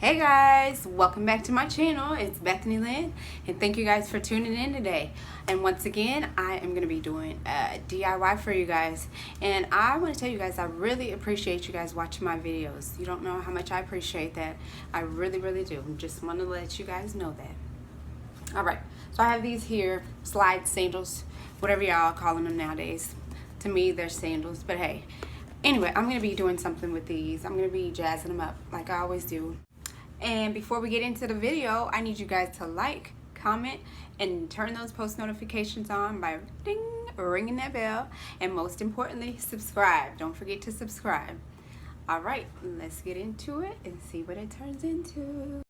Hey guys, welcome back to my channel. It's Bethany Lynn, and thank you guys for tuning in today. And once again, I am going to be doing a DIY for you guys, and I want to tell you guys I really appreciate you guys watching my videos. You don't know how much I appreciate that. I really do. Just want to let you guys know that. Alright, so I have these here slide sandals, whatever y'all calling them nowadays. To me, they're sandals, but hey. Anyway, I'm going to be doing something with these. I'm going to be jazzing them up like I always do. And before we get into the video, I need you guys to like, comment, and turn those post notifications on by ding, ringing that bell. And most importantly, subscribe. Don't forget to subscribe. All right, let's get into it and see what it turns into.